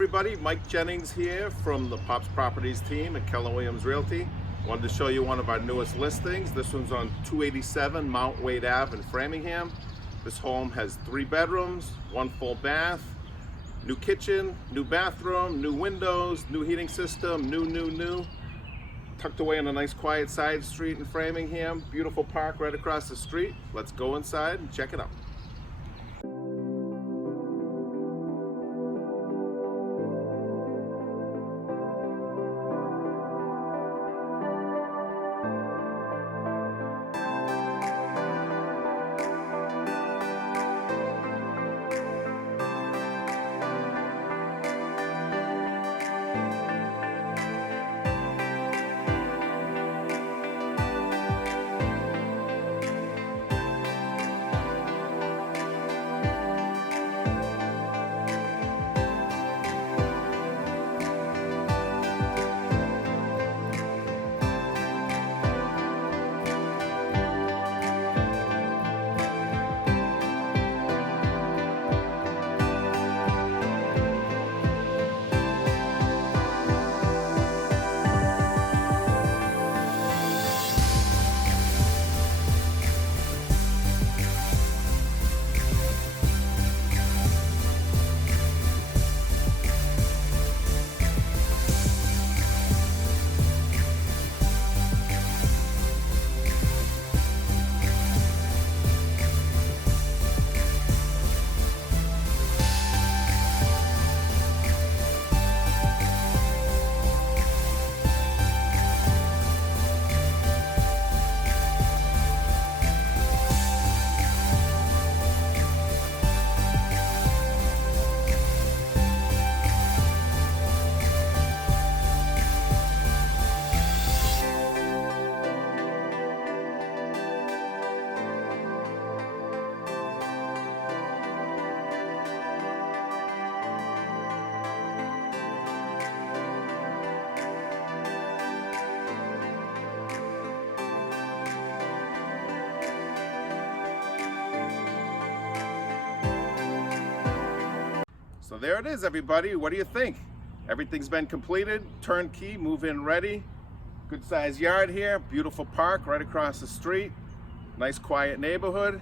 Everybody, Mike Jennings here from the Pops Properties team at Keller Realty. Wanted to show you one of our newest listings. This one's on 287 Mount Wayte Avenue in Framingham. This home has 3 bedrooms, 1 full bath, new kitchen, new bathroom, new windows, new heating system, new. Tucked away on a nice quiet side street in Framingham. Beautiful park right across the street. Let's go inside and check it out. So there it is, everybody. What do you think? Everything's been completed, turnkey, move-in ready. Good sized yard here, beautiful park right across the street. Nice quiet neighborhood.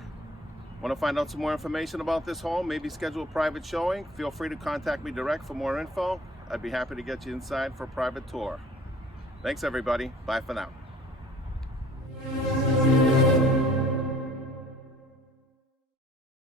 Want to find out some more information about this home, maybe schedule a private showing? Feel free to contact me direct for more info. I'd be happy to get you inside for a private tour. Thanks everybody, bye for now.